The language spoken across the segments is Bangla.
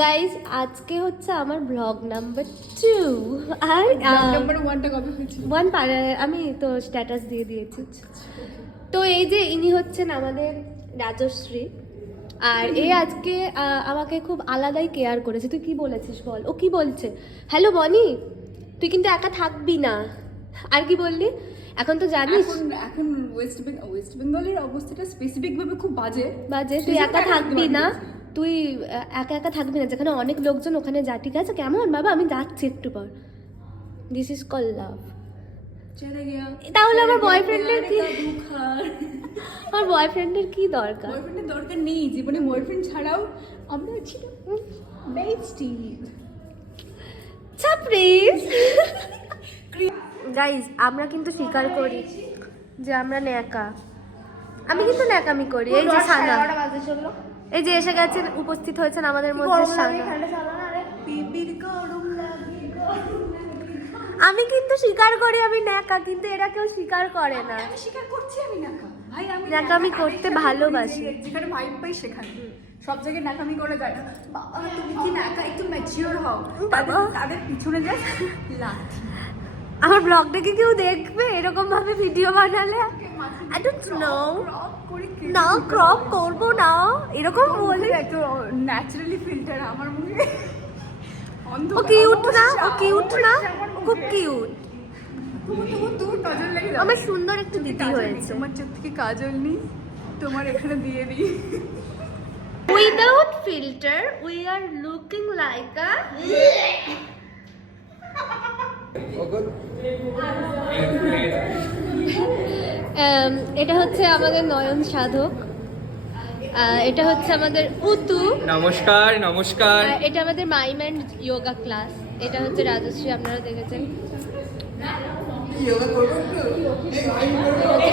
গাইস আজকে হচ্ছে আমার ব্লগ নাম্বার 2 আর নাম্বার 1টা কবে হয়েছিল? 1 আমি তো স্ট্যাটাস দিয়ে দিয়েছি। তো এই যে ইনি হচ্ছেন আমাদের রাজশ্রী, আর এ আজকে আমাকে খুব আলাদাই কেয়ার করেছে। তুই কি বলেছিস বল? ও কি বলছে? হ্যালো বনি, তুই কিন্তু একা থাকবি না। আর কি বললি? এখন তো জানিস এখন ওয়েস্ট বেঙ্গলের অবস্থাটা স্পেসিফিক ভাবে খুব বাজে। তুই একা থাকবি না, তুই একা একা থাকবি না, যেখানে অনেক লোকজন ওখানে যা। ঠিক আছে কেমন বাবা? আমি যাচ্ছি একটু পর। দিস ইজ কল লাভ। তাহলে আমার বয়ফ্রেন্ডের কি আমার বয়ফ্রেন্ডের কি দরকার? বয়ফ্রেন্ডের দরকার নেই জীবনে। বয়ফ্রেন্ড ছাড়াও আমরা ছিলাম বেস্টি ছাপ্রিস। গাইজ আমরা কিন্তু স্বীকার করি যে আমরা ন্যাকা। আমি কিন্তু ন্যাকামি করি। এই যে সানা, এই যে এসে গেছেন, উপস্থিত হয়েছেন আমাদের মধ্যে সানা। আমি কিন্তু স্বীকার করি আমি ন্যাকা, কিন্তু এরা কেউ স্বীকার করে না। আমি স্বীকার করছি আমি ন্যাকা ভাই। আমি ন্যাকামি করতে ভালোবাসি। যেখানে ভাইব পাই সেখানে সব জায়গায় ন্যাকামি করে যায় না। বাবা তুমি কি ন্যাকা? একটু ম্যাচিওর হও। তাদের পিছনে যায় লাঠি। আমার ব্লগটা কি কেউ দেখবে এরকম ভাবে ভিডিও বানালে? I don't know. না ক্রপ করব না এরকম বলে। এত ন্যাচারালি ফিল্টার আমার মুখে। ও কিউট না? ও কিউট না? খুব কিউট। কাজল লেগে যাবে। আমার সুন্দর একটু দিদি হয়েছে। তোমার চোখ থেকে কাজল নি, তোমার এখানে দিয়ে দিই। Without filter we are looking like আ এটা হচ্ছে আমাদের নয়ন সাধক, এটা হচ্ছে আমাদের উতু। নমস্কার নমস্কার। এটা আমাদের মাইম অ্যান্ড যোগা ক্লাস। এটা হচ্ছে রাজশ্রী, আপনারা দেখেছেন।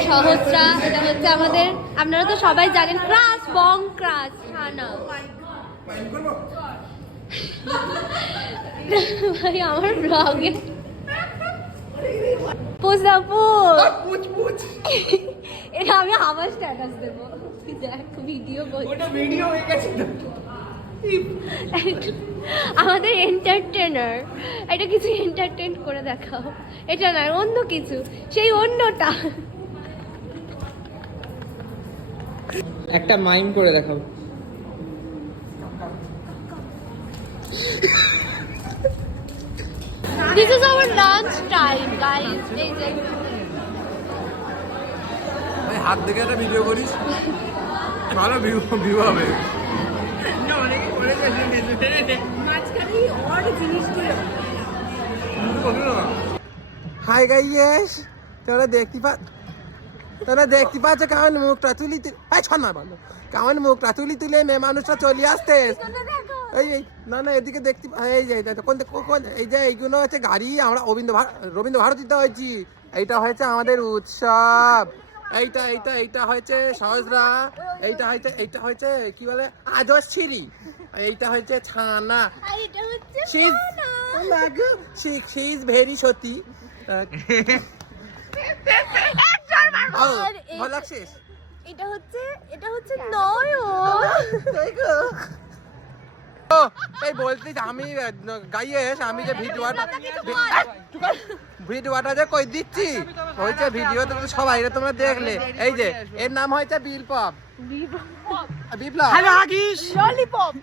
সহস্রা, এটা হচ্ছে আমাদের, আপনারা তো সবাই জানেন, ক্রাস বং ক্রাস খানা। ভাই আমার ব্লগে এটা আমি আমার স্ট্যাটাস দেবো। দেখ ভিডিও ভিডিও হয়ে গেছে। আমাদের এন্টারটেনার, এটা কিছু এন্টারটেইন করে দেখাও। এটা নয় অন্য কিছু, সেই অন্যটা। একটা মাইম করে দেখাও। This is our lunch time, guys. এই যে ভাই হাত দেখে একটা ভিডিও করিস, ভালো ভিউ হবে। হাই গাইস, তোরা দেখতে পাচ্ছ কেমন মুখটা তুলি ছন্না ভালো, কেমন মুখটা তুলে মেয়ে মানুষটা চলে আসতে। এই না এদিকে দেখতে, এই যে এই যে এইগুলো হচ্ছে গাড়ি। আমরা রবীন্দ্র ভারতীতে হয়েছি। এইটা হয়েছে আমাদের উৎসব। এইটা হয়েছে সহজরা। এইটা হয়েছে কি বলে আজশ্রী। এইটা হয়েছে ছানা। শি ইজ ভেরি সতী। ভালো লাগছিস? এটা হচ্ছে নয়ন। এই বলতে আমি গাইয়েস, আমি যে ভিডিওটা যে কই দিচ্ছি হয়েছে ভিডিওতে তো সবাই তোমরা দেখলে। এই যে এর নাম হয়েছে Biplab. Hello Huggies, lollipop.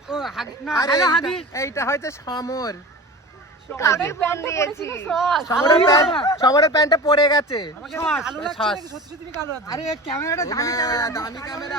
Hello Huggies. এইটা হয়েছে সমর। সমরের প্যান্টটা পড়ে গেছে। আরে ক্যামেরাটা দামি ক্যামেরা।